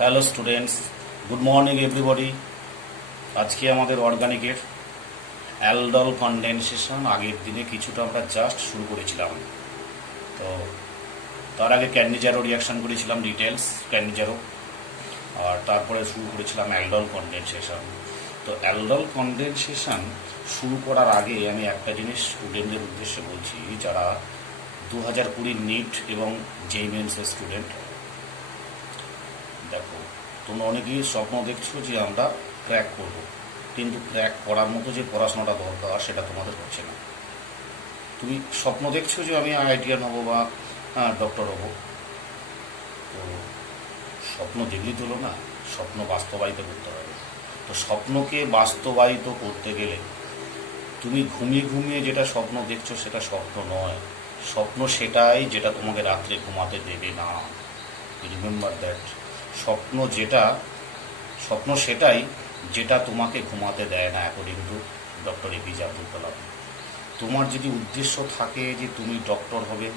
Hello students, good morning everybody. আজকে আমাদের অর্গানিকের aldol condensation আগের দিনে কিছুটা আমরা জাস্ট শুরু করেছিলাম। তো তার আগে ক্যান্ডিজারো রিয়াকশান করেছিলাম, ডিটেলস ক্যান্ডিজারো, আর তারপরে শুরু করেছিলাম অ্যালডল কনডেনসেশন। তো অ্যালডল কনডেনসেশন শুরু করার আগে আমি একটা জিনিস স্টুডেন্টদের উদ্দেশ্যে বলছি, যারা 2020 নিট এবং জেই মেন্সের স্টুডেন্ট। দেখো, তোমরা অনেকেই স্বপ্ন দেখছো যে আমরা ক্র্যাক করব, কিন্তু ক্র্যাক করার মতো যে পড়াশোনাটা দরকার সেটা তোমাদের হচ্ছে না। তুমি স্বপ্ন দেখছো যে আমি আইআইটিয়ান হবো বা ডক্টর হবো, তো স্বপ্ন দেখলেই তো হলো না, স্বপ্ন বাস্তবায়িত করতে হবে। তো স্বপ্নকে বাস্তবায়িত করতে গেলে তুমি ঘুমিয়ে ঘুমিয়ে যেটা স্বপ্ন দেখছো সেটা স্বপ্ন নয়, স্বপ্ন সেটাই যেটা তোমাকে রাত্রে ঘুমাতে দেবে না। Remember that. স্বপ্ন স্বপ্ন সেটাই যেটা তোমাকে ঘুমাতে দেয় না, according to doctor APJ Abdul Kalam. তোমার যদি উদ্দেশ্য থাকে যে তুমি ডক্টর হবে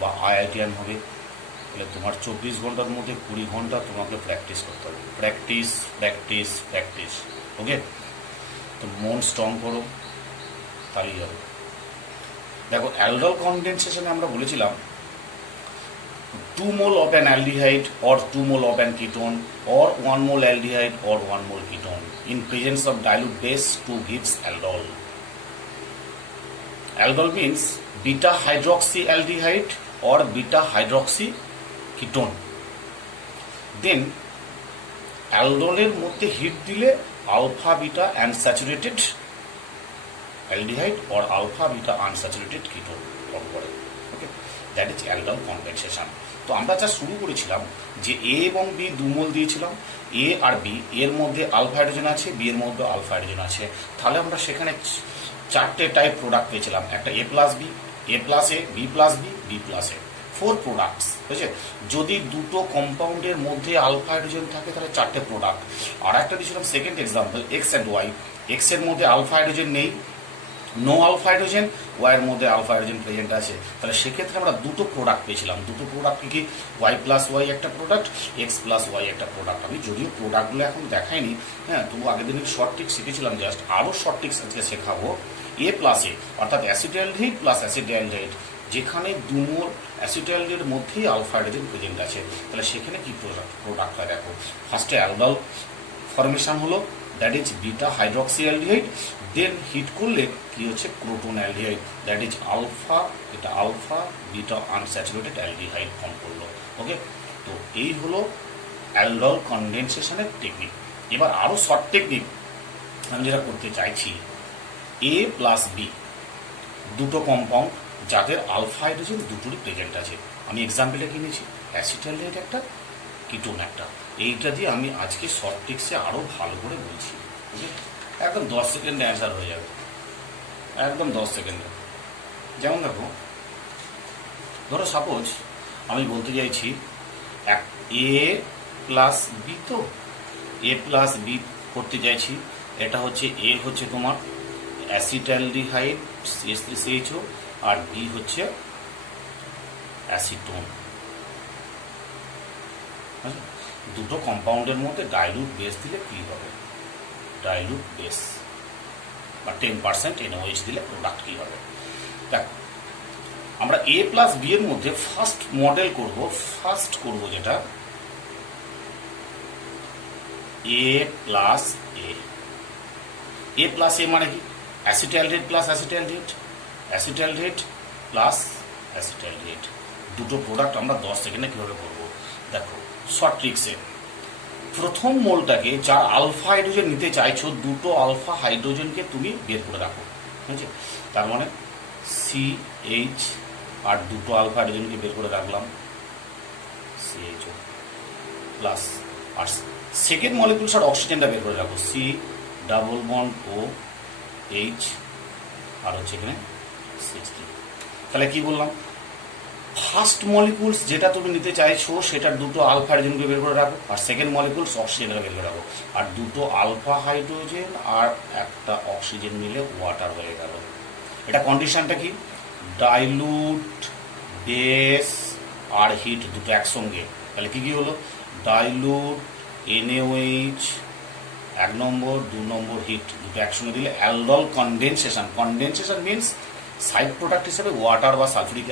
বা আইআইটিয়ান হবে, তাহলে তোমার 24 ঘন্টার মধ্যে 20 ঘন্টা তোমাকে প্র্যাকটিস করতে হবে। Practice practice practice. ওকে, তো মন স্ট্রং করো, তাহলেই হবে। দেখো, অ্যালডল কনডেনসেশনে আমরা বলেছিলাম 2 mole of an aldehyde or 2 mole of an ketone or 1 mole aldehyde or 1 mole ketone in presence of dilute base 2 gives aldol. Aldol means beta hydroxyaldehyde or beta hydroxy ketone. Then অ্যালডোলের মধ্যে heat দিলে alpha beta unsaturated aldehyde or alpha beta unsaturated ketone form করে। Okay, that is aldol condensation. তো আমরা যা শুরু করেছিলাম যে এ এবং বি 2 মোল দিয়েছিলাম, এ আর বি, এর মধ্যে আলফা হাইড্রোজেন আছে, বি এর মধ্যে আলফা হাইড্রোজেন আছে। তাহলে আমরা সেখানে 4টে টাইপ প্রোডাক্ট পেয়েছিলাম, একটা A plus B, A plus A, B plus B, B plus A, 4 products. বুঝছে? যদি দুটো কম্পাউন্ডের মধ্যে আলফা হাইড্রোজেন থাকে তাহলে 4টে প্রোডাক্ট। আর একটা দিয়েছিলাম second example, X and Y. X এর মধ্যে আলফা হাইড্রোজেন নেই, নো আলফা হাইড্রোজেন, ওয়াইয়ের মধ্যে আলফা হাইড্রোজেন প্রেজেন্ট আছে। তাহলে সেক্ষেত্রে আমরা দুটো প্রোডাক্ট পেয়েছিলাম। দুটো প্রোডাক্ট কি, ওয়াই প্লাস ওয়াই একটা প্রোডাক্ট, এক্স প্লাস ওয়াই একটা প্রোডাক্ট। আমি যদিও প্রোডাক্টগুলো এখন দেখাইনি, তবু আগের দিন শর্ট ট্রিক শিখেছিলাম, জাস্ট আরও শর্ট ট্রিক্স আজকে শেখাবো। এ প্লাস এ অর্থাৎ অ্যাসিটালডিহাইড প্লাস অ্যাসিটালডিহাইড, যেখানে 2 মোল অ্যাসিটালডিহাইডের মধ্যেই আলফা হাইড্রোজেন প্রেজেন্ট আছে। তাহলে সেখানে কি প্রোডাক্ট হয়? দেখো, ফার্স্টে অ্যালডল ফরমেশন হলো, that is beta hydroxyaldehyde. Then heat করলে কি হচ্ছে? Croton aldehyde, that is alpha, এটা alpha beta unsaturated aldehyde form করলো। ওকে, তো এই হলো অ্যালডল কনডেনসেশনের টেকনিক। এবার আরও শর্ট টেকনিক আমি যেটা করতে চাইছি, এ প্লাস বি দুটো কম্পাউন্ড যাদের আলফা হাইড্রোজেন দুটোরই প্রেজেন্ট আছে। আমি এক্সাম্পলে কি নিয়েছি? অ্যাসিটালডিহাইড একটা, কিটোন একটা। এইটা দিয়ে আমি আজকে শর্ট ট্রিক্সে আরও ভালো করে বলছি। বুঝলি? একদম 10 সেকেন্ডে অ্যান্সার হয়ে যাবে, একদম 10 সেকেন্ডে। যেমন দেখো, ধরো সাপোজ আমি বলতে চাইছি এ প্লাস বি, তো এ প্লাস বি করতে চাইছি। এটা হচ্ছে এ হচ্ছে তোমার অ্যাসিটালডিহাইড CH3CHO, আর বি হচ্ছে অ্যাসিটোন। দুটো কম্পাউন্ডের মধ্যে ডাইলুট বেস দিলে কি হবে? ডাইলুট বেস বা 10% NaOH দিলে প্রোডাক্ট কি হবে? দেখো, আমরা এ প্লাস বি এর মধ্যে ফার্স্ট মডেল করব যেটা এ প্লাস এ। এ প্লাস এ মানে কি? Acetaldehyde plus acetaldehyde, acetaldehyde plus acetaldehyde. দুটো প্রোডাক্ট আমরা 10 সেকেন্ডে কীভাবে করবো? দেখো, শর্ট ট্রিক্সে প্রথম মোলটাকে, যার আলফা হাইড্রোজেন নিতে চাইছো, দুটো আলফা হাইড্রোজেনকে তুমি বের করে রাখো। ঠিক আছে? তার মানে CH আর দুটো আলফা হাইড্রোজেনকে বের করে রাখলাম, CHO প্লাস, আর সেকেন্ড মলিকুলস আর অক্সিজেনটা বের করে রাখো, C ডাবল বন্ড OH, আর হচ্ছে এখানে CH3। তাহলে কি বললাম? ফার্স্ট মলিকুলস যেটা তুমি নিতে চাইছো সেটার দুটো আলফা হাইড্রোজেনকে বের করে রাখো, আর সেকেন্ড মলিকুলস অক্সিজেনকে বের করে রাখো, আর দুটো আলফা হাইড্রোজেন আর একটা অক্সিজেন মিলে ওয়াটার হয়ে গেল। এটা কন্ডিশনটা কি? ডাইলুট বেস আর হিট দুটো একসঙ্গে। তাহলে কি কি হলো? ডাইলুট NaOH 1 নম্বর 2 নম্বর হিট দুটো একসঙ্গে দিলে aldol condensation. Condensation means side product হিসেবে ওয়াটার বা সালফিউরিক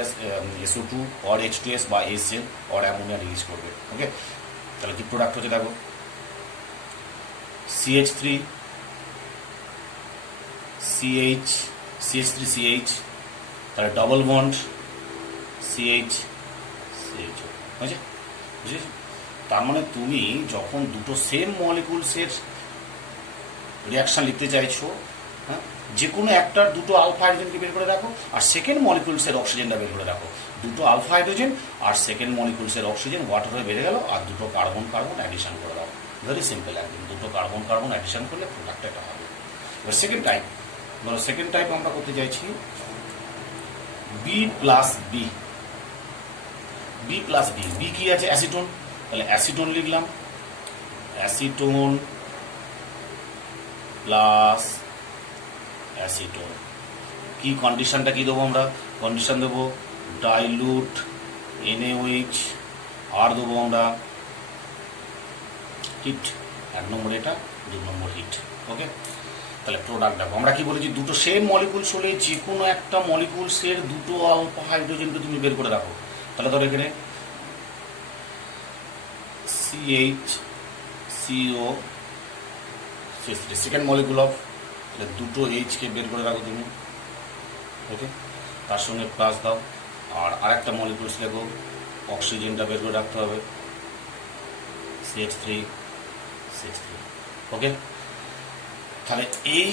SO2 অর H2S বা HCl অর অ্যামোনিয়া রিলিজ করবে। ওকে, তাহলে কি প্রোডাক্ট হচ্ছে দেখো, CH3CH, তাহলে ডবল বন্ড CH, বুঝেছ? তার মানে তুমি যখন দুটো সেম মলিকুলসের রিয়াকশন লিখতে চাইছো, হ্যাঁ, যে কোনো একটা দুটো আলফা হাইড্রোজেনকে বের করে রাখো আর সেকেন্ড মলিকুলসের অক্সিজেনটা বের করে রাখো। দুটো আলফা হাইড্রোজেন আর সেকেন্ড মলিকুলসের অক্সিজেন ওয়াটার হয়ে বেড়ে গেল, আর দুটো কার্বন কার্বন অ্যাডিশন করে দাও। ভেরি সিম্পল, একদম দুটো কার্বন কার্বন অ্যাডিশন করলে প্রোডাক্ট একটা হবে। এবার সেকেন্ড টাইপ, ধরো সেকেন্ড টাইপ আমরা করতে চাইছি B+B। বি কি আছে? অ্যাসিটোন। তাহলে অ্যাসিটোন লিখলাম, অ্যাসিটোন প্লাস অ্যাসিটোন। কি কন্ডিশনটা কি দেবো আমরা? কন্ডিশন দেবো ডাইলুট NaOH, আর দেবো আমরা হিট, 1 নম্বর এটা, 2 নম্বর হিট। ওকে, তাহলে প্রোডাক্ট দেখো, আমরা কি বলেছি, দুটো সেম মলিকুলস হলে যে কোনো একটা মলিকুলসের দুটো আলফা হাইড্রোজেনকে তুমি বের করে রাখো। তাহলে ধরো এখানে CHCO, সেকেন্ড মলিকুল অফ, দুটো এইচকে বের করে রাখো তুমি। ওকে, তার সঙ্গে প্লাস দাও, আর আরেকটা মলিকুলস লেখো, অক্সিজেনটা বের করে রাখতে হবে, CH3। ওকে, তাহলে এই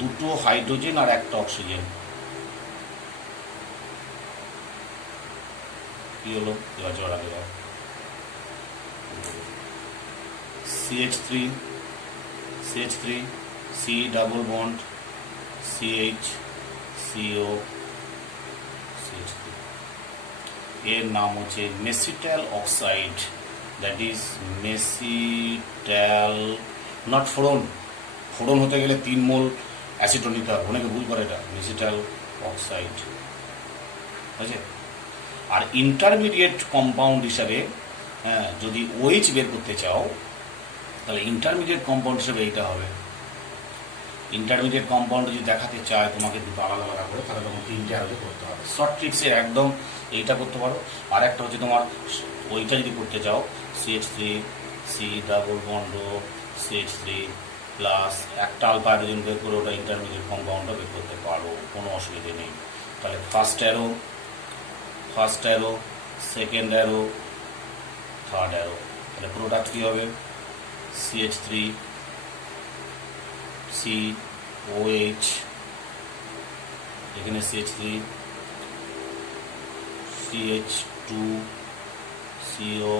দুটো হাইড্রোজেন আর একটা অক্সিজেন কি হলো? এবার জোড়া দেওয়া CH3 C double bond CHCO CH3, এর নাম হচ্ছে মেসিটাল অক্সাইড, দ্যাট ইজ মেসিটাল, নট ফোরন। ফোরন হতে গেলে 3 মোল অ্যাসিটোন নিতে হবে, অনেকে ভুল করে এটা, মেসিটাল অক্সাইড। বুঝছে? আর ইন্টারমিডিয়েট কম্পাউন্ড হিসাবে, হ্যাঁ, যদি OH বের করতে চাও তাহলে ইন্টারমিডিয়েট কম্পাউন্ড হিসেবে এইটা হবে। ইন্টারমিডিয়েট কম্পাউন্ড যদি দেখাতে চায় তোমাকে দুটো আলাদা আলাদা করে, তাহলে তখন 3টে আলাদা করতে হবে। শর্ট ট্রিক্সে একদম এইটা করতে পারো। আর একটা হচ্ছে তোমার ওইটা যদি করতে চাও, CH3 C double bond CH3 plus একটা আলফা হাইড্রোজেন বের করে ওটা ইন্টারমিডিয়েট কম্পাউন্ডটা বের করতে পারো, কোনো অসুবিধে নেই। তাহলে first arrow, second arrow, third arrow, তাহলে প্রোডাক্ট কী হবে? CH3 COH, এখানে CH3 CH2 CO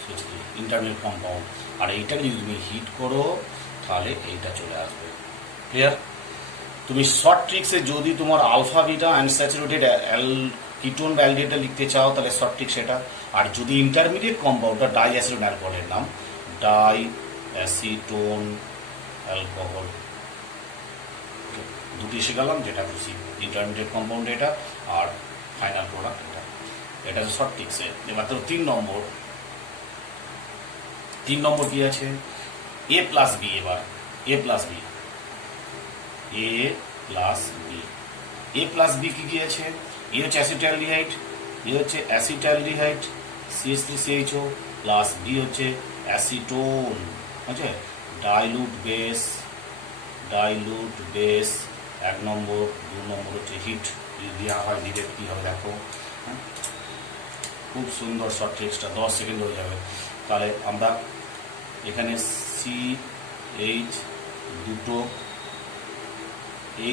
CH3, intermediate compound. আর এইটাকে যদি তুমি হিট করো তাহলে এইটা চলে আসবে। ক্লিয়ার? তুমি শর্ট ট্রিক্সে যদি তোমার আলফা বিটা আনস্যাচুরেটেড কিটোন বা অ্যালডিহাইডটা লিখতে চাও তাহলে শর্ট ট্রিক্স এটা। আর যদি ইন্টারমিডিয়েট কম্পাউন্ডটা ডাই অ্যাসিটোন অ্যালকোহলের নাম, ডাই অ্যাসিটোন অ্যালকোহল, দুটি শেখালাম, যেটা খুশি, ইন্টারমিডিয়েট কম্পাউন্ড এটা আর ফাইনাল প্রোডাক্ট এটা। এটা হচ্ছে শর্ট ট্রিক্সে। এবার তো 3 নম্বর কি আছে? A+B। এবার A+B কি আছে? এ হচ্ছে অ্যাসিটালডিহাইড, এ হচ্ছে অ্যাসিটালডিহাইড CH3CHO প্লাস বি হচ্ছে অ্যাসিটোন। আছে ডাইলুট বেস 1 নম্বর, 2 নম্বর হচ্ছে হিট। যদি দেওয়া হয় দিলে কী হবে দেখো, খুব সুন্দর শর্ট ট্রিক্সটা, 10 সেকেন্ড হয়ে যাবে। তাহলে আমরা এখানে CH দুটো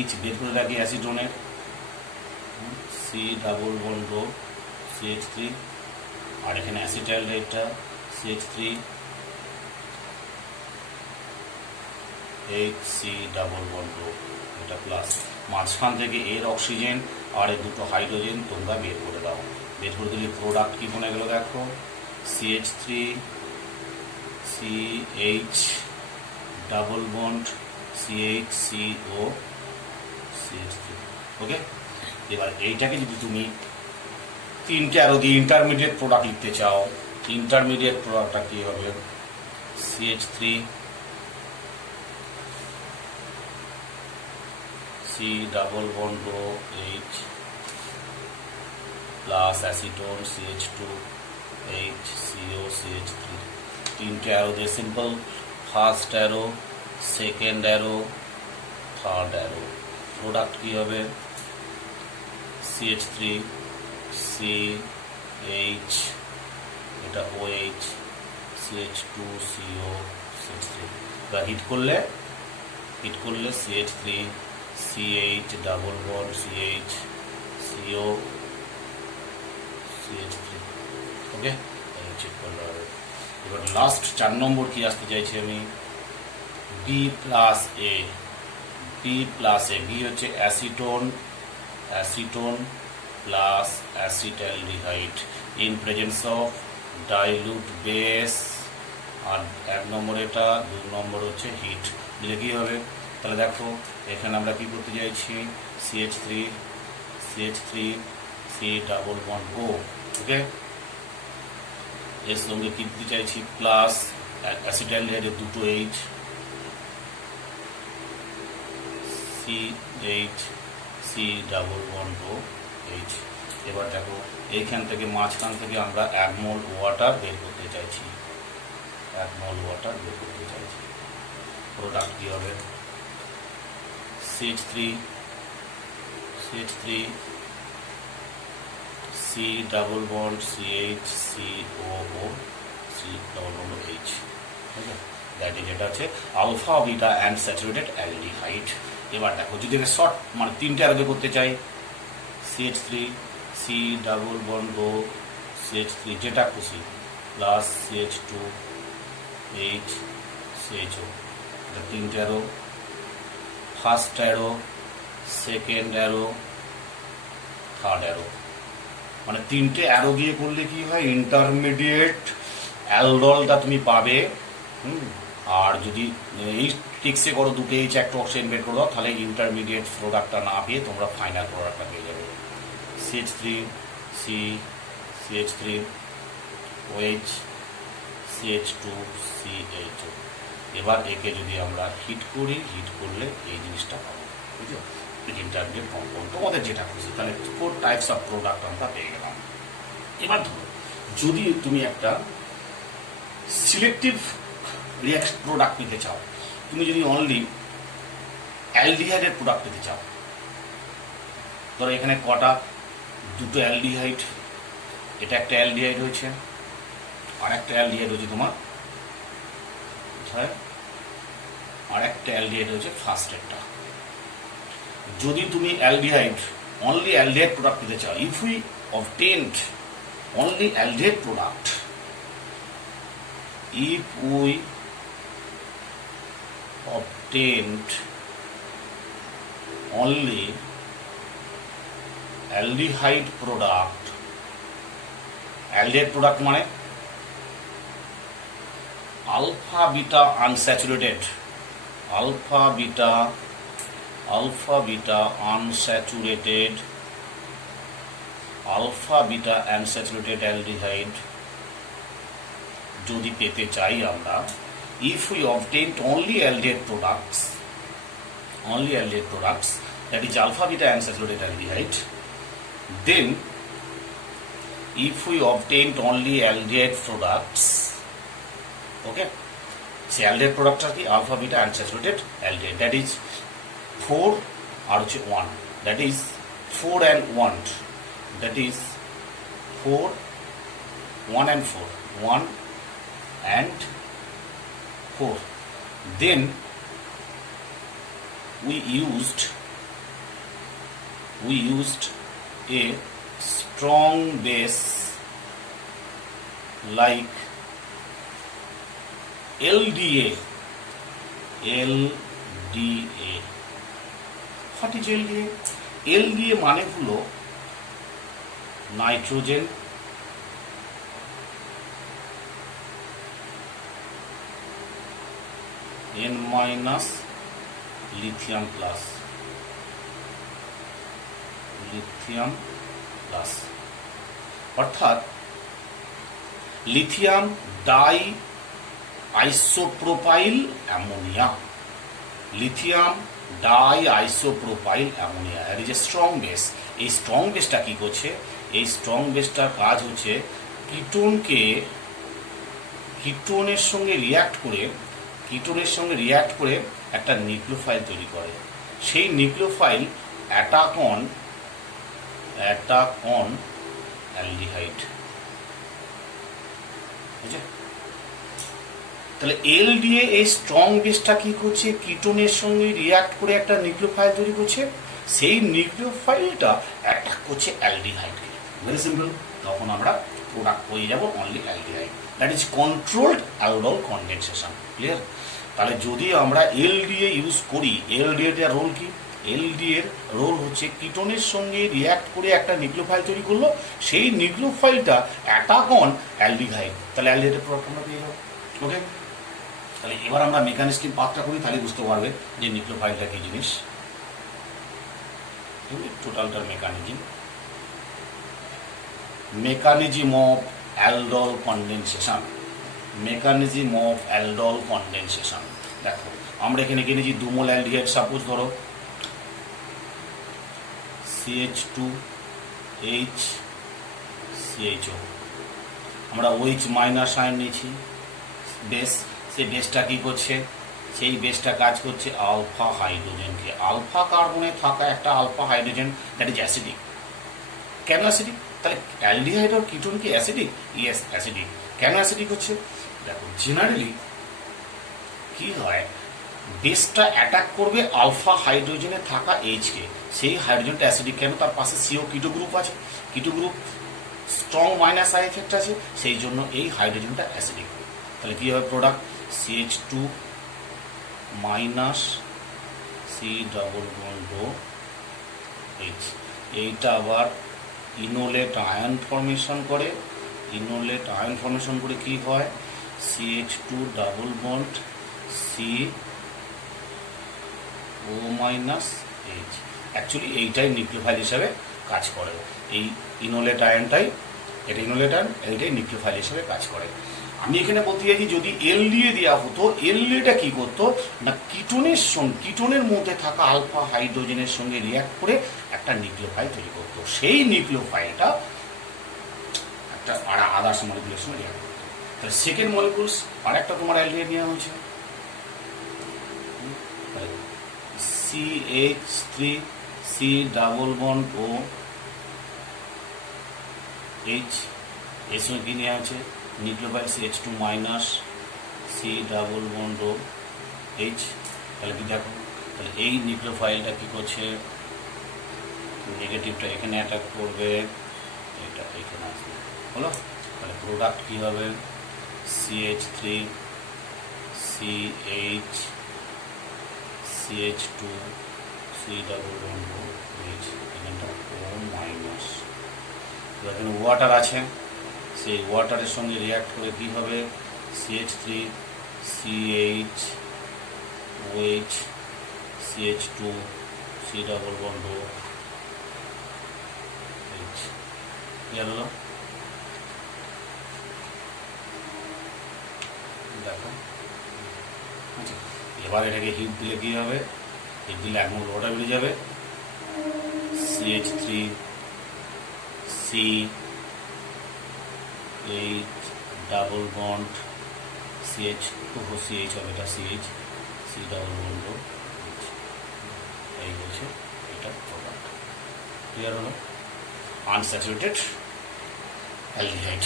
H বের করে রাখি অ্যাসিটোনের, C ডাবল বন্ড CH3, আর এখানে অ্যাসিটালডিহাইডটা CH3 HC ডাবল বন্ড, এটা প্লাস, মাঝখান থেকে এর অক্সিজেন আর এই দুটো হাইড্রোজেন তোমরা বের করে দাও। বের করে দিলে প্রোডাক্ট কি বনে গেল দেখো, CH3 CH double bond CHCO CH3। ওকে, এবার এইটাকে যদি তুমি 3টে আরো দিয়ে ইন্টারমিডিয়েট প্রোডাক্ট লিখতে চাও ইন্টারমিডিয়েট প্রোডাক্টটা কি হবে? CH3 C double bond H plus acetone CH2 H CO CH3, তিনটে অ্যারো দিয়ে simple, first arrow, second arrow, third arrow. Product কি হবে? CH3 CH, এটা OH, CH2 CO CH3। এবার হিট করলে CH3 CH double bond CH CO CH3। ওকে, check করলে হবে। এবার লাস্ট 4 নম্বর কি আসতে চাইছি আমি? B plus A। B plus A, B হচ্ছে acetone plus acetaldehyde in presence of dilute base. আর 1 নম্বর এটা, 2 নম্বর হচ্ছে হিট দিলে কি হবে? তাহলে দেখো এখানে আমরা কি করতে চাইছি? CH3 C double bond O। ওকে, এর সঙ্গে কি দিতে চাইছি? প্লাস অ্যাসিটালডিহাইডের দুটো H, CH C double bond O H। এবার দেখো এইখান থেকে মাঝখান থেকে আমরা 1 মোল ওয়াটার বের করতে চাইছি। প্রোডাক্ট কি হবে? CH3 C double bond CH COO C double bond H। ঠিক আছে, দ্যাট ইজ, এটা হচ্ছে alpha beta and saturated aldehyde. এবার দেখো যদি এটা শর্ট মানে তিনটে আগে করতে চাই, CH3 C double bond O CH3 যেটা খুশি প্লাস CH2 H CHO, এটা তিনটে arrow, first arrow, second arrow, third arrow. মানে তিনটে অ্যারো দিয়ে করলে কি হয়? ইন্টারমিডিয়েট অ্যালডলটা তুমি পাবে। আর যদি এই টিক্সে করো দুটো H একটা অক্সিজেন বের করে দাও, তাহলে ইন্টারমিডিয়েট প্রোডাক্টটা না পেয়ে তোমরা ফাইনাল প্রোডাক্টটা পেয়ে যাবে। CH3 C CH3 OH CH2 CHO। এবার একে যদি আমরা হিট করলে এই জিনিসটা পাবো, বুঝলো? ইন্টারমিডিয়েট কম্পাউন্ড তোমাদের যেটা খুশি, তাহলে 4 টাইপস অফ প্রোডাক্ট আমরা পেয়ে গেলাম। এবার ধরো যদি তুমি একটা সিলেক্টিভ প্রোডাক্ট নিতে চাও, তুমি যদি অনলি অ্যালডিহাইডের প্রোডাক্ট নিতে চাও, ধরো এখানে কটা, দুটো অ্যালডিহাইড, এটা একটা অ্যালডিহাইড হয়েছে, আর একটা অ্যালডিহাইড হচ্ছে তোমার কোথায়, আর একটা অ্যালডিহাইড হচ্ছে ফার্স্টেরটা। যদি তুমি অনলি অ্যালডিহাইড প্রোডাক্ট নিতে চাও, if we obtained only aldehyde product, if we obtained only aldehyde product, aldehyde product মানে alpha beta unsaturated, alpha beta unsaturated aldehyde যদি পেতে চাই আমরা, if we obtained only aldehyde products, that is alpha beta unsaturated aldehyde, then if we obtained only aldehyde products, okay, সেই aldehyde productটা কি? alpha beta unsaturated aldehyde, that is 4 আর হচ্ছে 1, that is 4 and 1, that is 4 1 and 4 1 and 4. Then we used a strong base like LDA. What is LDA? LDA মানে হলো nitrogen N minus lithium plus, অর্থাৎ lithium die isopropyl ammonia, lithium die isopropyl ammonia, এর যে strong base, এই strong বেসটা কি করছে, এই স্ট্রং বেসটার কাজ হচ্ছে কিটোনের সঙ্গে রিয়াক্ট করে একটা নিউক্লিওফাইল তৈরি করে। সেই নিউক্লিওফাইল অ্যাটাক অন অ্যালডিহাইড। বুঝছে? তাহলে এলডিএ এই স্ট্রং বেসটা কি করছে, কিটোনের সঙ্গে রিয়াক্ট করে একটা নিউক্লিওফাইল তৈরি করছে, সেই নিউক্লিওফাইলটা অ্যাটাক করছে অ্যালডিহাইডকে। ভেরি সিম্পল, তখন আমরা প্রোডাক্ট পেয়ে যাব only aldehyde, that is controlled aldol condensation. Clear? তাহলে যদি আমরা এলডিএ ইউজ করি, এলডিএ এর রোল কি, এলডিএ এর রোল হচ্ছে কিটোনের সঙ্গে রিয়াক্ট করে একটা নিউক্লিওফাইল তৈরি করলো, সেই নিউক্লিওফাইলটা অ্যাটাক অন অ্যালডিহাইড, তাহলে অ্যালডিহাইডের প্রোডাক্ট আমরা পেয়ে যাবো। ওকে, তাহলে এবার আমরা মেকানিস্টিক পার্টটা করি, তাহলে বুঝতে পারবে যে নিউক্লিওফাইলটা কি জিনিস। টোটালটার মেকানিজম অফ অ্যালডোল কনডেনসেশন। দেখো আমরা এখানে কিনেছি 2 মোল অ্যালডিহাইড, সাপোজ ধরো CH2HCHO, আমরা OH মাইনাস আয়ন নিয়েছি বেস, সেই বেসটা কি করছে, সেই বেসটা কাজ করছে আলফা হাইড্রোজেনকে, আলফা কার্বনে থাকা একটা alpha hydrogen, that is acidic. কেন অ্যাসিডিক? তাহলে অ্যালডিহাইড আর কিটোন কি অ্যাসিডিক? Yes acidic. কেন অ্যাসিডিক হচ্ছে? দেখো জেনারেলি কি হয়, বেসটা অ্যাটাক করবে আলফা হাইড্রোজেনে থাকা এইচকে, সেই হাইড্রোজেনটা অ্যাসিডিক কেন, তার পাশে সিও কিটো গ্রুপ আছে, keto group strong minus I effect আছে, সেই জন্য এই হাইড্রোজেনটা অ্যাসিডিক। তাহলে কি হবে product, CH2 minus C double bond H, এইটা আবার ইনোলেট আয়ন ফর্মেশন করে, কি হয় CH2 double bond CO minus H. Actually এইটাই নিউক্লিওফাইল হিসাবে কাজ করে, এই ইনোলেট আয়নটাই, এটা ইনোলেট আয়ন, এইটাই নিউক্লিওফাইল হিসাবে কাজ করে। আমি এখানে বলতে চাইছি যদি এলডিএ দেওয়া হতো, এলডিএটা কি করতো না, কিটোনের মধ্যে থাকা আলফা হাইড্রোজেনের সঙ্গে রিয়াক্ট করে একটা নিউক্লিওফাইল তৈরি করতো, সেই নিউক্লিওফাইলটা একটা আদার্স মলিকুলের সঙ্গে রিয়াক্ট করতো। তাহলে সেকেন্ড মলিকুলস আর একটা তোমার এলডিএ নেওয়া হয়েছে, CH3 C double bond O H, এর সঙ্গে কি নেওয়া হয়েছে nucleophile CH2 minus C double bond O H. তাহলে কি দেখো, তাহলে এই নিউক্লিওফাইলটা কি করছে, নেগেটিভটা এখানে অ্যাটাক করবে, এটা এখানে আসবে, হলো? তাহলে প্রোডাক্ট কি হবে, CH3 CH CH2 C double bond O H, এখানটা ও মাইনাস, এখানে ওয়াটার আছে, সেই ওয়াটারের সঙ্গে রিয়াক্ট করে কি হবে, CH3 CH OH CH2 C double bond O H. Clear হলো? দেখো এবার এটাকে হিট দিলে কি হবে, হিট দিলে 1 মোল ওয়াটার বেরিয়ে যাবে, CH3 C H double bond CH CH হবে, এটা CH C double bond H, এই হচ্ছে এটা প্রোডাক্ট। ক্লিয়ার হলো? আনস্যাচুরেটেড অ্যালডিহাইড,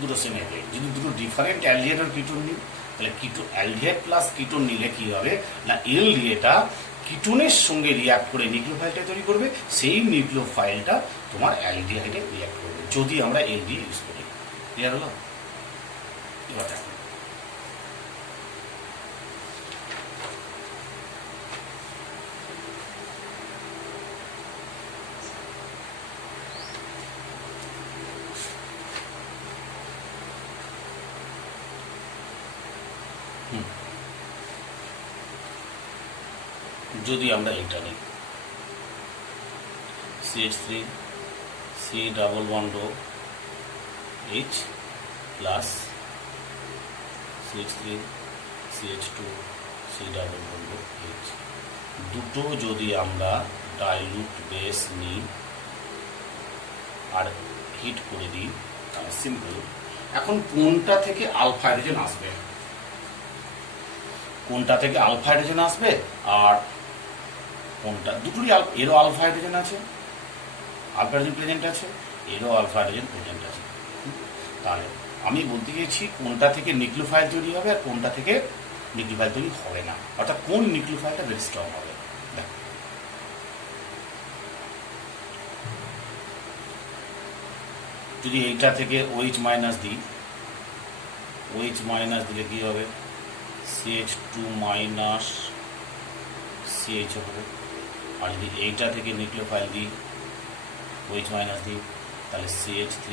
দুটো সেম অ্যালডিহাইড। যদি দুটো ডিফারেন্ট অ্যালডিহাইড আর কিটোন নিই, তাহলে অ্যালডিহাইড প্লাস কিটোন নিলে কি হবে না, এলডিএটা কিটোনের সঙ্গে রিয়াক্ট করে নিউক্লিওফাইলটা তৈরি করবে, সেই নিউক্লিওফাইলটা তোমার অ্যালডিহাইডে রিয়াক্ট করবে যদি আমরা এলডি ইউজ করি। ক্লিয়ার হলো? এবার দেখো যদি আমরা এইটা নিই, CH3 C ডাবল বন্ড ও H plus CH3 CH2 C double বন্ধ H। দুটো যদি আমরা ডাইলুট বেস নিই আর হিট করে দিই তাহলে সিম্পল। এখন কোনটা থেকে আলফা হাইড্রোজেন আসবে, কোনটা থেকে আলফা হাইড্রোজেন আসবে আর কোনটা, দুটোরই এরও আলফা হাইড্রোজেন আছে, আলফা হাইড্রোজেন প্রেজেন্ট আছে, এরও আলফা হাইড্রোজেন প্রেজেন্ট আছে। তাহলে আমি বলতে চাইছি কোনটা থেকে নিউক্লিওফাইল তৈরি হবে আর কোনটা থেকে নিউক্লিওফাইল তৈরি হবে না, অর্থাৎ কোন নিউক্লিওফাইলটা ভেরি স্ট্রং হবে। দেখো যদি এইটা থেকে OH মাইনাস দিই, OH মাইনাস দিলে কি হবে, CH2 মাইনাস CH হবে। আর যদি এইটা থেকে নিউক্লিওফাইল দিই, OH মাইনাস দিই, তাহলে CH3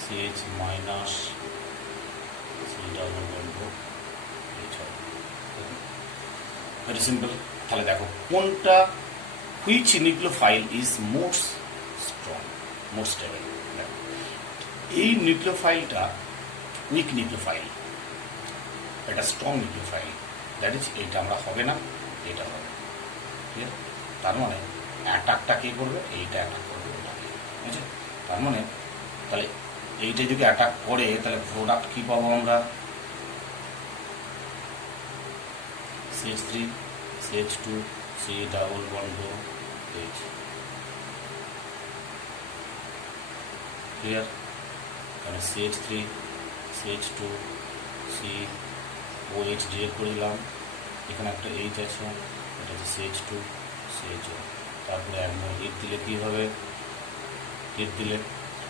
CH minus C double বন্ধ H হবে। Very simple. তাহলে দেখো কোনটা, which nucleophile is most strong, most stable. এই নিউক্লিওফাইলটা উইক নিউক্লিওফাইল, এটা স্ট্রং নিউক্লিওফাইল, দ্যাট ইজ এইটা আমরা হবে না, এটা হবে। ঠিক আছে, তার মানে অ্যাটাকটা কে করবে, এইটা অ্যাটাক করবে ওটাকে। ঠিক আছে, তার মানে তাহলে এইটা যদি অ্যাটাক করে তাহলে প্রোডাক্ট কি পাবো আমরা, CH3 CH2 C ডাবল বন্ধ H। ক্লিয়ার? তাহলে CH3 CH2 C OH direct করে দিলাম, এখানে একটা H আছে, এটা হচ্ছে CH2 CH। তারপরে এক মোল হিট দিলে কী হবে, হিট দিলে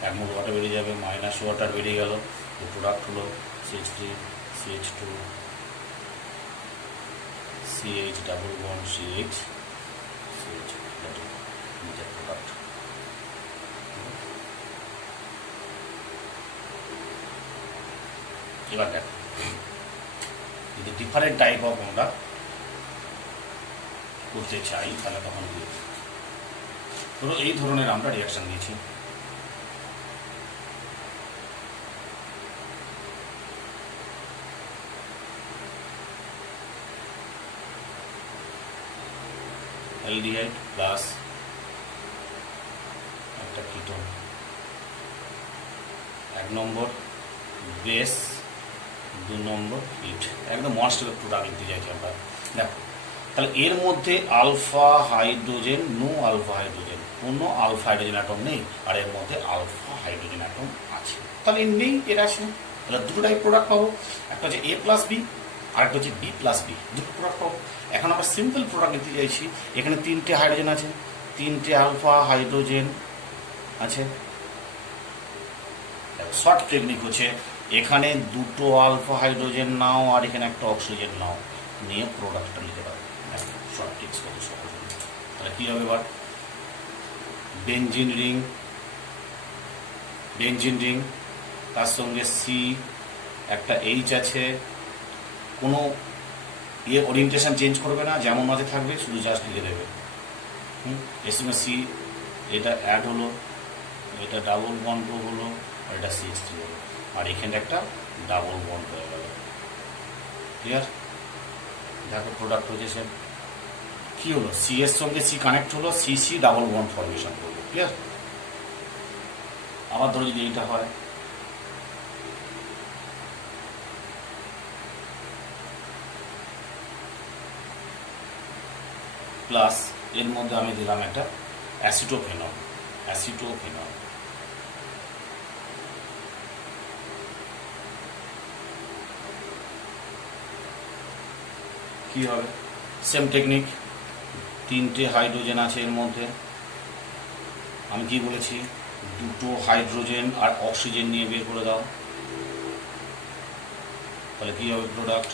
এক মোল ওয়াটার বেরিয়ে যাবে, মাইনাস ওয়াটার বেরিয়ে গেল, তো প্রোডাক্ট হলো CH3 CH2 CH double bond CH CH, নিজের প্রোডাক্ট। এবার দেখো যদি ডিফারেন্ট টাইপ অফ আমরা করতে চাই তাহলে তখন কি, ধরো এই ধরনের আমরা রিয়াকশন দিয়েছি, অ্যালডিহাইড প্লাস একটা কিটোন, এক নম্বর বেস, দু নম্বর হিট, একদম মনস্টার প্রোডাক্ট দিতে চাইছি আমরা। দেখো তাহলে এর মধ্যে alpha hydrogen, no alpha hydrogen, কোনো আলফা হাইড্রোজেন অ্যাটম নেই, আর এর মধ্যে আলফা হাইড্রোজেন অ্যাটম আছে। তাহলে এর নেই, এর আছে, তাহলে দুটো টাইপ প্রোডাক্ট পাবো, একটা হচ্ছে A প্লাস বি আর একটা হচ্ছে B প্লাস বি, দুটো প্রোডাক্ট পাবো। এখন আমরা সিম্পল প্রোডাক্ট নিতে চাইছি, এখানে তিনটে হাইড্রোজেন আছে, তিনটে আলফা হাইড্রোজেন আছে। শর্ট টেকনিক হচ্ছে এখানে দুটো আলফা হাইড্রোজেন নাও আর এখানে একটা অক্সিজেন নাও, নিয়ে প্রোডাক্টটা নিতে পারো। শর্ট টিক্স কত সহজ। তাহলে কী হবে এবার, বেনজিন রিং, বেনজিন রিং, তার সঙ্গে সি, একটা এইচ আছে, কোনো ওরিয়েন্টেশন চেঞ্জ করবে না, যেমন মাঝে থাকবে, শুধু জাস্ট লিখে দেবে। এর সঙ্গে সি, এটা অ্যাড হলো, এটা ডাবল বন্ড হলো, আর এটা CH3 হলো, আর এখানে একটা ডাবল বন্ড হয়ে গেল। ক্লিয়ার? দেখো প্রোডাক্ট হচ্ছে সে কী হলো, সি এর সঙ্গে সি কানেক্ট হলো, CC ডাবল বন্ড ফর্মেশন করলো। ক্লিয়ার? আবার ধরো যদি এইটা হয়, প্লাস এর মধ্যে আমি দিলাম একটা অ্যাসিটোফেনল, অ্যাসিটোফেনল, কি হবে, সেম টেকনিক, তিনটে হাইড্রোজেন আছে এর মধ্যে, আমি কি বলেছি, দুটো হাইড্রোজেন আর অক্সিজেন নিয়ে বের করে দাও, তাহলে কি হবে প্রোডাক্ট,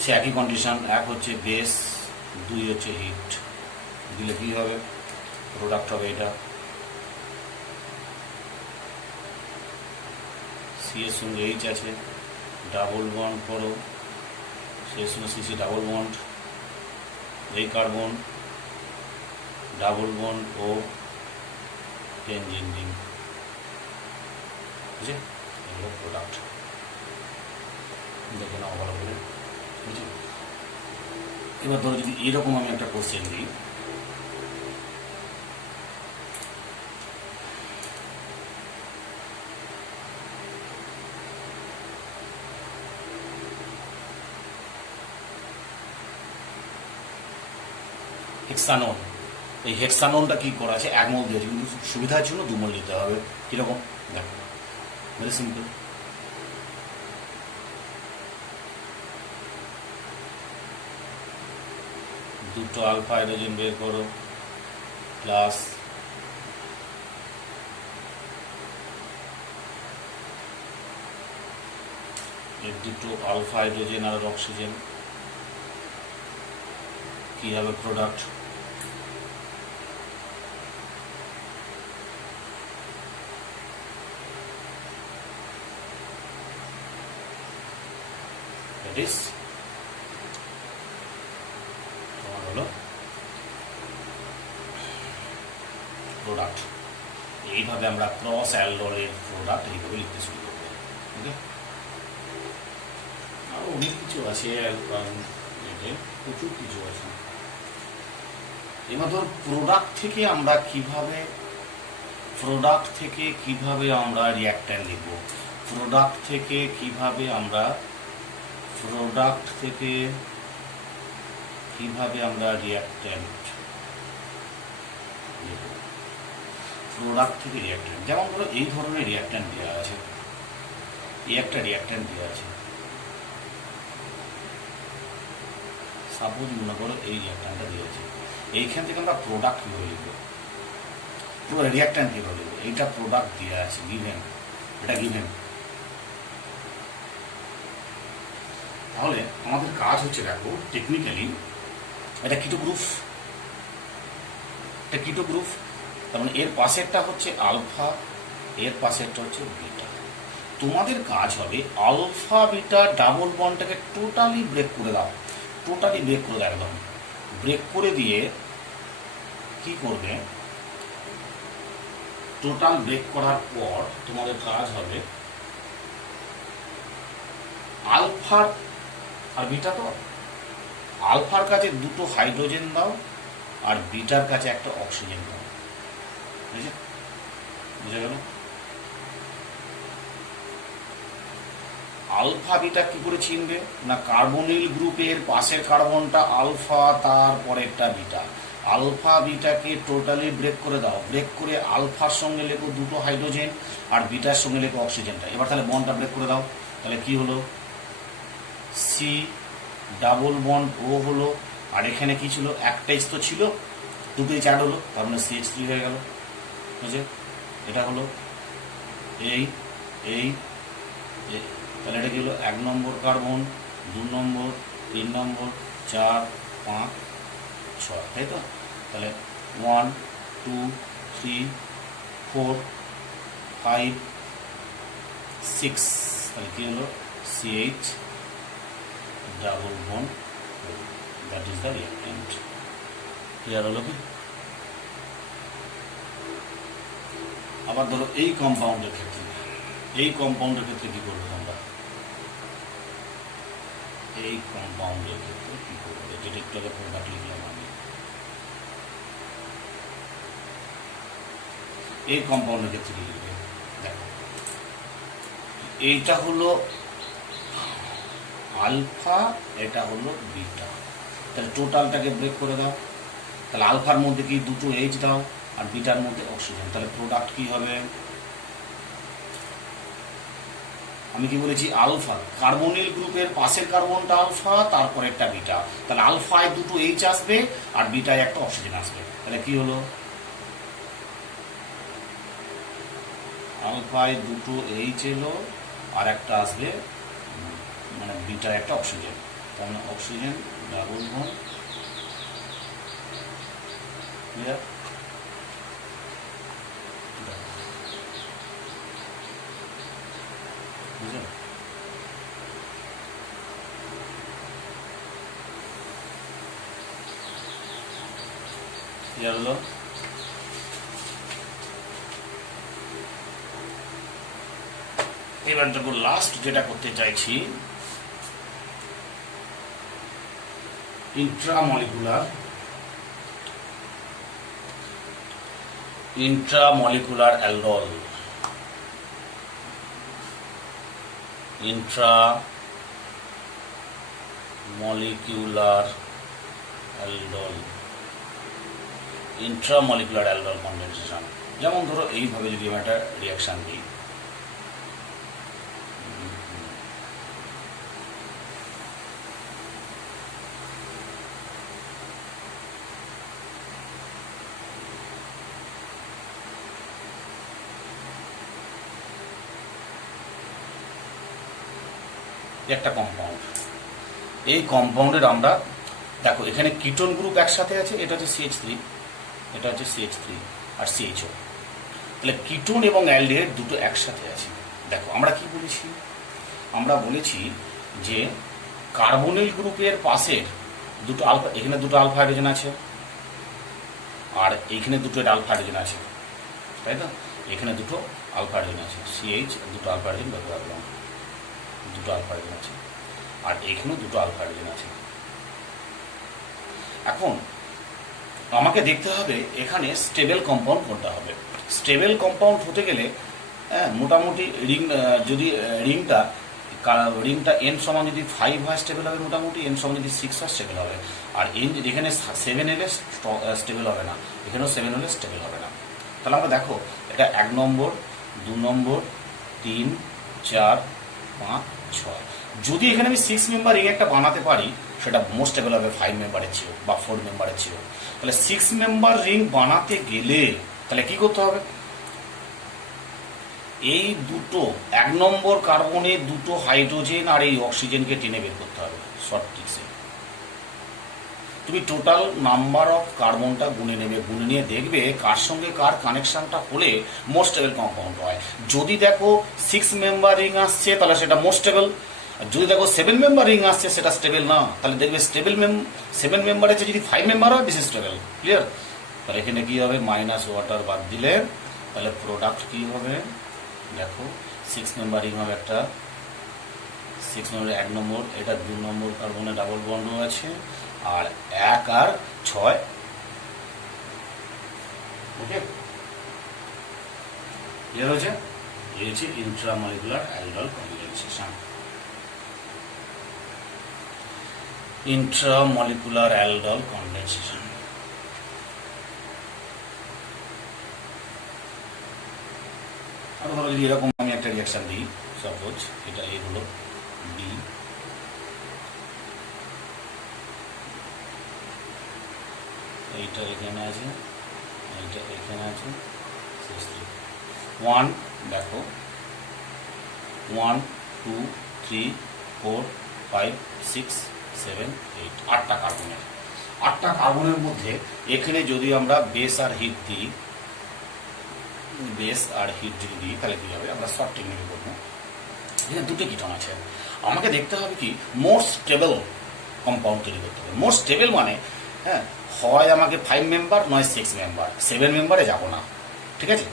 সে একই কন্ডিশন, এক হচ্ছে বেস, দুই হচ্ছে হিট, দিলে কি হবে প্রোডাক্ট হবে এটা, সি এর সঙ্গে এইচ আছে, ডাবল বন্ড করো, সি এর সঙ্গে CC ডাবল বন্ড, এই কার্বন ডাবল বন্ড ও বেনজিন রিং, বুঝে? এগুলো প্রোডাক্ট দেখে নাও ভালো করে, বুঝে? এবার ধরো যদি এরকম আমি একটা কোশ্চেন দিই, হেক্সানোন, এই হেক্সানোনটা কি করা আছে, 1 মোল দিয়েছে, কিন্তু সুবিধার জন্য 2 মোল নিতে হবে। কিরকম দেখো, ভেরি সিম্পল। দুটো আলফা হাইড্রোজেন বের করো, প্লাস এর দুটো আলফা হাইড্রোজেন আর অক্সিজেন, কি হবে প্রোডাক্ট, দ্যাট ইজ তোমার হলো প্রোডাক্ট। এইভাবে আমরা ক্রস অ্যালডোলের প্রোডাক্ট এইভাবে লিখতে শুরু করবো। ওকে, আরও অনেক কিছু আছে, প্রচুর কিছু আছে। এবার ধর প্রোডাক্ট থেকে আমরা রিঅ্যাক্ট্যান্ট লিখব, প্রোডাক্ট থেকে কিভাবে আমরা রিঅ্যাক্ট্যান্ট লিখব, প্রোডাক্ট থেকে রিঅ্যাক্ট্যান্ট। যেমন ধরো এই ধরনের রিঅ্যাক্ট্যান্ট দেওয়া আছে, এই একটা রিঅ্যাক্ট্যান্ট দেওয়া আছে, সাপোজ মনে করো এই রিঅ্যাক্ট্যান্টটা দিয়েছে, এইখান থেকে আমরা প্রোডাক্ট কীভাবে লিখবো, পুরো রিঅ্যাক্ট্যান্ট কীভাবে লিখবো, এইটা প্রোডাক্ট দেওয়া আছে, গিভেন, এটা গিভেন। তাহলে আমাদের কাজ হচ্ছে, দেখো টেকনিক্যালি এটা কিটো গ্রুপ, তার মানে এর পাশেরটা হচ্ছে আলফা, এর পাশেরটা হচ্ছে বিটা। তোমাদের কাজ হবে আলফা বিটা ডাবল বন্ডটাকে টোটালি ব্রেক করে দাও, একদম ব্রেক করে দিয়ে কি করবে, টোটাল ব্রেক করার পর তোমাদের কাজ হবে আলফার আর বিটা, তো আলফার কাছে দুটো হাইড্রোজেন দাও আর বিটার কাছে একটা অক্সিজেন দাও, বুঝে গেল? আলফা বিটা কি করে চিনবে না, কার্বনিল গ্রুপের পাশের কার্বনটা আলফা, তারপরেরটা বিটা। আলফা বিটাকে টোটালি ব্রেক করে দাও, ব্রেক করে আলফার সঙ্গে লেখো দুটো হাইড্রোজেন আর বিটার সঙ্গে লেখো অক্সিজেনটা। এবার তাহলে বন্ডটা ব্রেক করে দাও, তাহলে কি হলো, সি ডাবল বন্ড ও হলো, আর এখানে কি ছিল, একটা তো ছিল, দুটোই চার হলো, তার মানে CH3 হয়ে গেল, বুঝে? এটা হলো এই, তাহলে এটা কি হলো, 1 নম্বর কার্বন, 2 নম্বর, 3 নম্বর, 4, 5, 6, তাই তো? তাহলে 1, 2, 3, 4, 5, 6, তাহলে কি হলো, CH double bond, that is the reactant. Clear হলো কি? আবার ধরো এই কম্পাউন্ডের ক্ষেত্রে কি করবো আমরা, এই কম্পাউন্ডের ক্ষেত্রে কি করবো, যেটা একটু আগে প্রোডাক্ট লিখলাম আমি, এই কম্পাউন্ডের ক্ষেত্রে কি লিখবে, দেখো এইটা হলো আলফা, এটা হলো বিটা, তাহলে টোটালটাকে ব্রেক করে দাও, তাহলে আলফার মধ্যে কি দুটো H দাও আর বিটার মধ্যে অক্সিজেন, তাহলে প্রোডাক্ট কি হবে, আমি কি বলেছি, আলফা, কার্বনিল গ্রুপের পাশের কার্বনটা আলফা, তারপরে একটা বিটা, তাহলে আলফায় দুটো H আসবে আর বিটায় একটা অক্সিজেন আসবে, তাহলে কি হলো, আলফায় দুটো H এলো আর একটা আসবে, মানে বিটায় একটা অক্সিজেন, তার মানে অক্সিজেন ডাবল বন্ড, ক্লিয়ার? বুঝলেন? ক্লিয়ার হলো? এবার দেখো লাস্ট যেটা করতে চাইছি, intramolecular aldol. Intramolecular aldol condensation. যেমন ধরো এইভাবে যদি আমি একটা রিয়াকশান দিই, একটা কম্পাউন্ড, এই কম্পাউন্ডের আমরা দেখো এখানে কিটোন গ্রুপ একসাথে আছে, এটা হচ্ছে CH3, এটা হচ্ছে CH3 আর CHO। তাহলে কিটোন এবং অ্যালডিহাইড দুটো একসাথে আছে। দেখো আমরা কি বলেছি, আমরা বলেছি যে কার্বনিল গ্রুপের পাশের দুটো আলফা, এখানে দুটো আলফা হাইড্রোজেন আছে আর এইখানে দুটো আলফা হাইড্রোজেন আছে, তাই তো? এখানে দুটো আলফা হাইড্রোজেন আছে, CH দুটো আলফা হাইড্রোজেন ব্যবহার করলাম, দুটো আলফা হাইড্রোজেন আছে আর এখানেও দুটো আলফা হাইড্রোজেন আছে। এখন আমাকে দেখতে হবে এখানে স্টেবল কম্পাউন্ড কোনটা হবে। স্টেবল কম্পাউন্ড হতে গেলে মোটামুটি যদি রিংটা n সমান যদি 5 হয় স্টেবল হবে, মোটামুটি n সমান যদি 6 হয় স্টেবল হবে। আর এখানে 7 হলে স্টেবল হবে না, এখানেও 7 হলে স্টেবল হবে না। তাহলে আমরা দেখো এটা 1 নম্বর, 2 নম্বর, 3, 4, 5, 6। যদি এখানে আমি 6 মেম্বার রিং একটা বানাতে পারি, সেটা মোস্ট স্টেবল হবে 5 মেম্বারের চেয়েও বা 4 মেম্বারের চেয়েও। তাহলে 6 মেম্বার রিং বানাতে গেলে তাহলে কি করতে হবে, এই দুটো 1 নম্বর কার্বনে দুটো হাইড্রোজেন আর এই অক্সিজেনকে টেনে বের করতে হবে শর্ট ট্রিক্সে। তুমি টোটাল নাম্বার অফ কার্বনটা গুনে নেবে, গুনে নিয়ে দেখবে কার সঙ্গে কার কানেকশনটা হলে মোস্ট স্টেবল কম্পাউন্ড হয়। যদি দেখো 6 মেম্বার রিং আসছে তাহলে সেটা মোস্ট স্টেবল, যদি দেখো 7 মেম্বার রিং আসছে সেটা স্টেবল না, তাহলে দেখবে 7 মেম্বারের চেয়ে যদি 5 মেম্বার হয় বেশি স্টেবল। ক্লিয়ার? তাহলে এখানে কি হবে, মাইনাস ওয়াটার বাদ দিলে তাহলে প্রোডাক্ট কি হবে দেখো, 6 মেম্বার রিং হবে একটা, 6 নম্বর 1 নম্বর, এটা 2 নম্বর কার্বনে ডাবল বন্ড আছে আর 1 আর 6। ওকে, ক্লিয়ার হয়েছে? এই হচ্ছে intramolecular aldol condensation. Intramolecular aldol condensation. আর ধরো যদি এরকম আমি একটা রিয়াকশন দিই, সাপোজ এটা এই হলো B, এইটা এখানে আছে, এইটা এখানে আছে, 1 দেখো 1 2 3 4 5 6 7 8, 8টা কার্বনের, 8টা কার্বনের মধ্যে এখানে যদি আমরা বেস আর হিট দিই, বেস আর হিট যদি দিই তাহলে কি হবে, আমরা শর্ট টেকনিকে করবো। এখানে দুটো কিটোন আছে, আমাকে দেখতে হবে কি মোস্ট স্টেবল কম্পাউন্ড তৈরি করতে হবে। মোস্ট স্টেবল মানে হয় আমাকে 5 মেম্বার নয় 6 মেম্বার, 7 মেম্বারে যাব না, ঠিক আছে?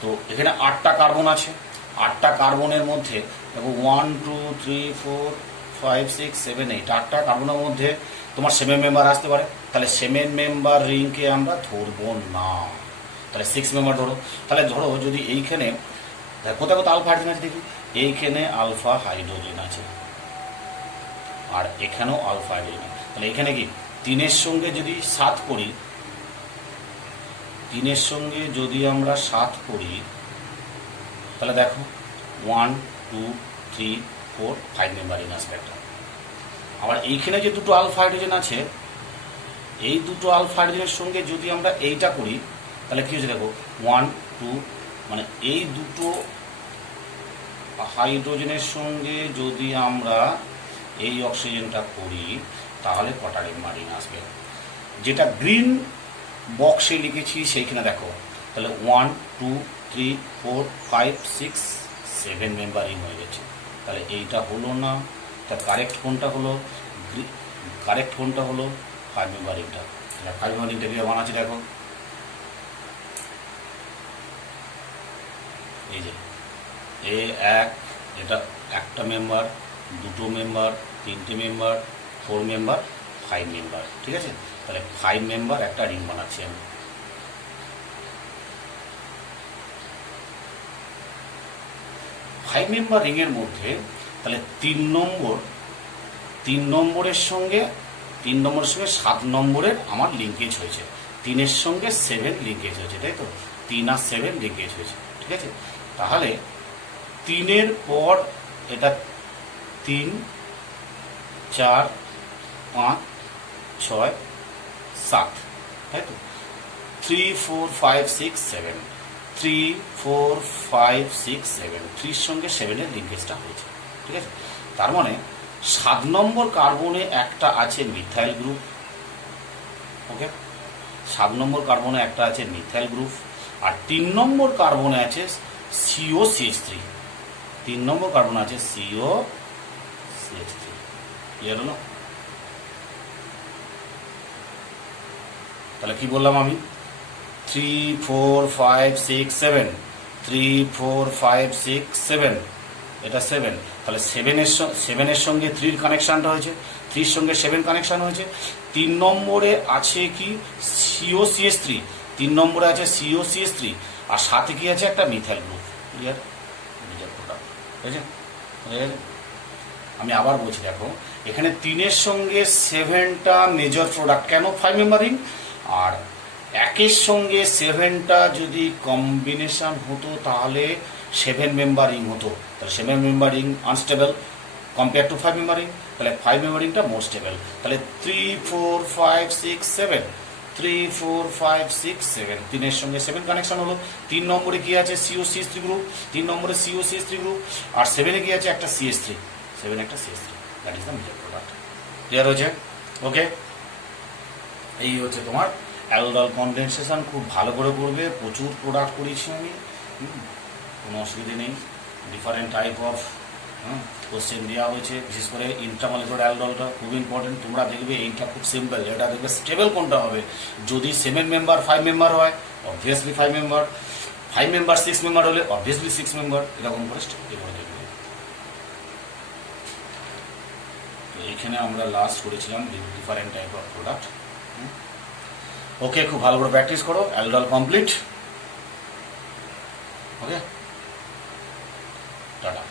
তো এখানে 8টা কার্বন আছে, 8টা কার্বনের মধ্যে দেখো 1 2 3 4 5 6 7 8, 8টা কার্বনের মধ্যে তোমার 7 মেম্বার আসতে পারে, তাহলে 7 মেম্বার রিংকে আমরা ধরবো না, তাহলে 6 মেম্বার ধরো। তাহলে ধরো যদি এইখানে কোথায় কোথায় আলফা হাইড্রোজেন আছে দেখি, এইখানে আলফা হাইড্রোজেন আছে আর এখানেও আলফা হাইড্রোজেন, তাহলে এখানে কি 3-এর সঙ্গে যদি 7 করি, 3-এর সঙ্গে যদি আমরা 7 করি তাহলে দেখো 1 2 3 4 5 মেম্বার রিং আসবে একটা। আবার এইখানে যে দুটো আলফা হাইড্রোজেন আছে, এই দুটো আলফা হাইড্রোজেনের সঙ্গে যদি আমরা এইটা করি তাহলে কি হচ্ছে দেখো 1 2, মানে এই দুটো হাইড্রোজেনের সঙ্গে যদি আমরা এই অক্সিজেনটা করি তাহলে কটা মেম্বার রিং আসবে, যেটা গ্রিন বক্সে লিখেছি সেইখানে দেখো, তাহলে 1 2 3 4 5 6 7 মেম্বার রিং হয়ে গেছে। তাহলে এইটা হলো না, তার কারেক্ট কোনটা হলো, কারেক্ট কোনটা হলো 5 মেম্বার রিংটা। 5 মেম্বার রিংটা দিয়ে বানাচ্ছি দেখো, এই যে A1 এটা একটা মেম্বার, দুটো মেম্বার, তিনটে মেম্বার, 4 মেম্বার, 5 মেম্বার, ঠিক আছে? তাহলে 5 মেম্বার একটা রিং বানাচ্ছি আমি। ফাইভ মেম্বার রিংয়ের মধ্যে তাহলে 3 নম্বরের সঙ্গে 7 নম্বরের আমার লিঙ্কেজ হয়েছে, 3-এর সঙ্গে 7 লিঙ্কেজ হয়েছে, তাই তো? 3 আর 7 লিঙ্কেজ হয়েছে, ঠিক আছে? তাহলে 3-এর পর এটা 3, 4, 5, 6, 7, তাই তো? 3, 4, 5, 6, 7, 3, 4, 5, 6, 7, 3-র সঙ্গে 7-এর লিঙ্কেজটা হয়েছে, ঠিক আছে? তার মানে 7 নম্বর কার্বনে একটা আছে মিথাইল গ্রুপ, ওকে? 7 নম্বর কার্বনে একটা আছে মিথাইল গ্রুপ, আর 3 নম্বর কার্বনে আছে COCH3। 3 নম্বর কার্বনে আছে COCH3। ক্লিয়ার হলো? তাহলে কি বললাম আমি? 3, 4, 5, 6, 7, 3, 4, 5, 6, 7, এটা 7। তাহলে 7-এর সঙ্গে 3-র কানেকশানটা হয়েছে, 3-র সঙ্গে 7 কানেকশান হয়েছে। 3 নম্বরে আছে কি COCH3, 3 নম্বরে আছে COCH3, আর সাথে কি আছে একটা methyl group. Clear? Major product, ঠিক আছে? আমি আবার বলছি, দেখো এখানে 3-এর সঙ্গে 7টা মেজর প্রোডাক্ট, কেন 5 মেম্বার রিং? আর 1-এর সঙ্গে 7টা যদি কম্বিনেশন হতো তাহলে 7 মেম্বার রিং হতো। তাহলে 7 member ring unstable compare to 5 member ring, তাহলে 5 মেম্বার রিংটা মোর স্টেবল। তাহলে 3, 4, 5, 6, 7, 3, 4, 5, 6, 7, 3-এর সঙ্গে 7 কানেকশন হলো। 3 নম্বরে কি আছে COCH3 গ্রুপ, 3 নম্বরে COCH3 গ্রুপ, আর 7-এ কি আছে একটা CH3, 7 একটা CH3, that is the major product. Clear হয়েছে? ওকে, এই হচ্ছে তোমার অ্যালডল কনডেনসেশন। খুব ভালো করে করবে, প্রচুর প্রোডাক্ট করেছি আমি, কোনো অসুবিধে নেই। ডিফারেন্ট টাইপ অফ কোশ্চেন দেওয়া হয়েছে, বিশেষ করে ইন্ট্রামলিকুলার অ্যালডলটা খুব ইম্পর্টেন্ট। তোমরা দেখবে এইটা খুব সিম্পল, এটা দেখবে স্টেবল কোনটা হবে। যদি 7 মেম্বার 5 মেম্বার হয় অবভিয়াসলি 5 মেম্বার, 5 মেম্বার 6 মেম্বার হলে অবভিয়াসলি 6 মেম্বার, এরকম করে স্টেবল করে দেখবে। তো এইখানে আমরা লাস্ট করেছিলাম different type of product. Okay, খুব ভালো করে প্র্যাকটিস করো। Aldol complete. Okay, tata.